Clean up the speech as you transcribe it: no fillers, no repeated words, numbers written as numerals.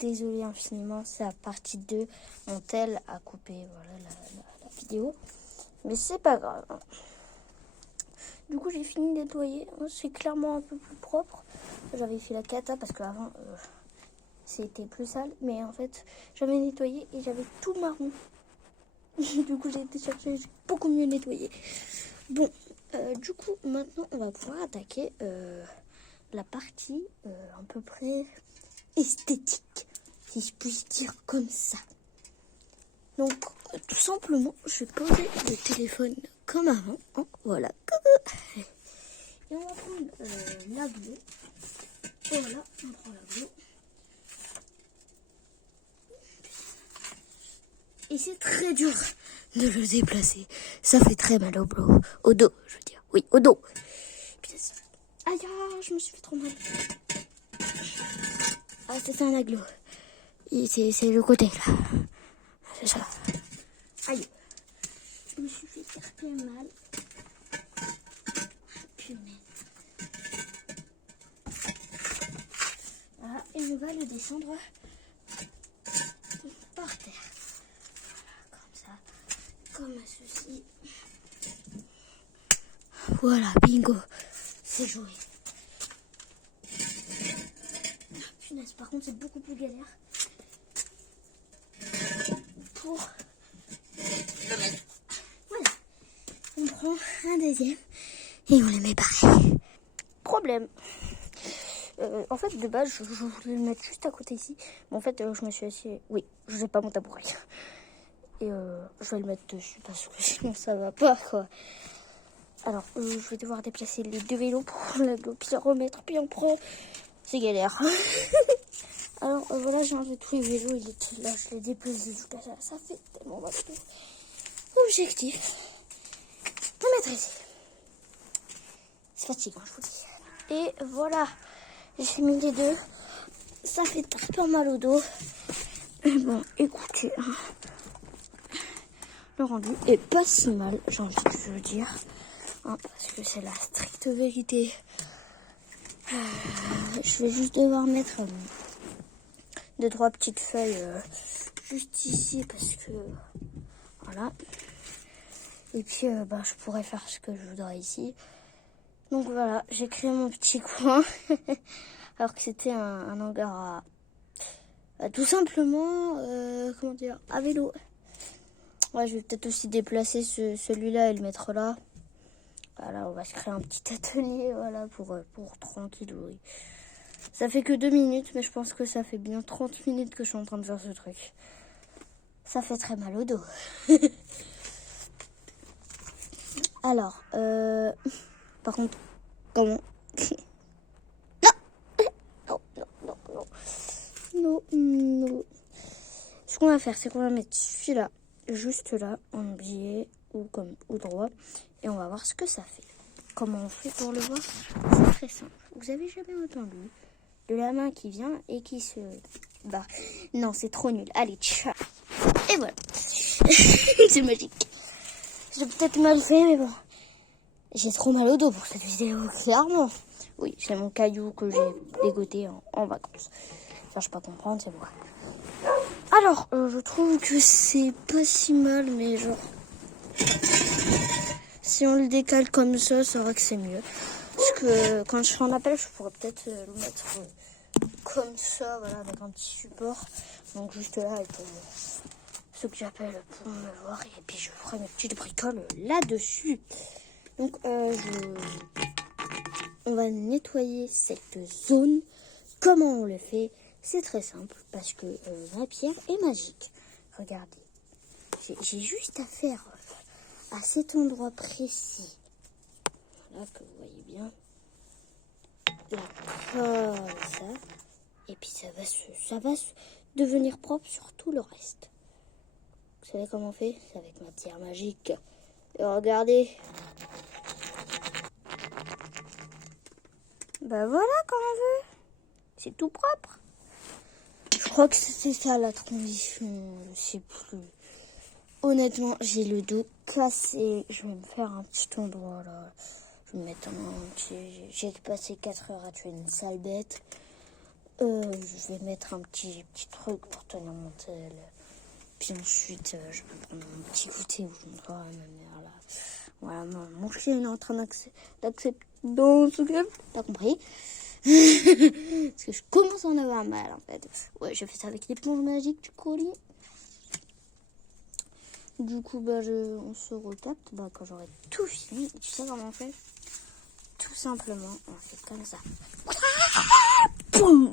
désolée infiniment, c'est la partie 2. Mon tel a coupé voilà, la vidéo. Mais c'est pas grave. Du coup, j'ai fini de nettoyer. C'est clairement un peu plus propre. J'avais fait la cata parce qu'avant, c'était plus sale. Mais en fait, j'avais nettoyé et j'avais tout marron. Du coup, j'ai été chercher, j'ai beaucoup mieux nettoyé. Bon, du coup, maintenant, on va pouvoir attaquer la partie à peu près esthétique, si je puis dire comme ça. Donc, tout simplement, je vais poser le téléphone comme avant. Oh, voilà. Et on va prendre l'aglo. Voilà, on prend l'aglo. Et c'est très dur de le déplacer. Ça fait très mal au dos, je veux dire. Oui, au dos. Aïe, je me suis fait trop mal. Ah, c'est un aglo. C'est le côté, là. C'est ça. Aïe. Je me suis fait très mal. Punaise. Voilà, et on va le descendre par terre. Voilà, comme ça. Comme ceci. Voilà, bingo. C'est joué. Punaise, par contre, c'est beaucoup plus galère pour le mettre. Voilà. On prend un deuxième et on les met pareil. Problème. En fait, de base, je voulais le mettre juste à côté ici. Mais en fait, je me suis assis. Oui, je n'ai pas mon tabouret. Et je vais le mettre dessus parce que sinon ça va pas, quoi. Alors, je vais devoir déplacer les deux vélos pour l'aglo, puis remettre, puis en prendre. C'est galère. Alors, voilà, j'ai enlevé tous les vélos. Il est là, je les déplace de tout ça. Ça fait tellement mal. Objectif. Le mettre ici. C'est fatigant, je vous dis. Et voilà. J'ai mis les deux. Ça fait très peu mal au dos. Et bon, écoutez. Le rendu est pas si mal, j'ai envie de vous dire. Parce que c'est la stricte vérité. Je vais juste devoir mettre 2-3 petites feuilles juste ici parce que voilà. Et puis je pourrais faire ce que je voudrais ici. Donc voilà, j'ai créé mon petit coin. Alors que c'était un hangar à tout simplement comment dire, à vélo. Ouais, je vais peut-être aussi déplacer celui-là et le mettre là. Voilà, on va se créer un petit atelier, voilà, pour tranquille, oui. Ça fait que 2 minutes, mais je pense que ça fait bien 30 minutes que je suis en train de faire ce truc. Ça fait très mal au dos. Alors, par contre, comment? Non, non, non, non. Non, non. Ce qu'on va faire, c'est qu'on va mettre celui-là, juste là, en biais, ou droit, et on va voir ce que ça fait. Comment on fait pour le voir? C'est très simple. Vous avez jamais entendu de la main qui vient et qui se barre? Non, c'est trop nul. Allez, ciao. Et voilà. C'est magique. J'ai peut-être mal fait, mais bon. J'ai trop mal au dos pour cette vidéo, clairement. Oui, c'est mon caillou que j'ai dégoté en vacances. Cherche pas à comprendre, c'est moi. Alors, je trouve que c'est pas si mal, mais genre... Si on le décale comme ça vrai que c'est mieux. Parce que quand je fais un appel, je pourrais peut-être le mettre comme ça, voilà, avec un petit support. Donc juste là, avec ceux que j'appelle pour me voir. Et puis je ferai mes petites bricoles là-dessus. Donc on va nettoyer cette zone. Comment on le fait? C'est très simple parce que la pierre est magique. Regardez, j'ai juste à faire à cet endroit précis. Voilà, que vous voyez bien. Là, comme ça. Et puis ça va devenir propre sur tout le reste. Vous savez comment on fait? C'est avec ma pierre magique. Et regardez. Bah voilà, quand on veut. C'est tout propre. Je crois que c'est ça la transition. Je sais plus. Honnêtement, j'ai le dos cassé. Je vais me faire un petit endroit là. Je vais me mettre un petit... J'ai passé 4 heures à tuer une sale bête. Je vais mettre un petit truc pour tenir mon tel. Puis ensuite, je vais prendre mon petit goûter où je me crois ma mère là. Voilà, mon chien est en train d'accepter dans ce club. T'as compris? Parce que je commence à en avoir mal en fait. Ouais, je fais ça avec l'éponge magique du colis. Du coup, on se recapte quand j'aurai tout fini. Et tu sais comment on fait? Tout simplement, on fait comme ça. Boum!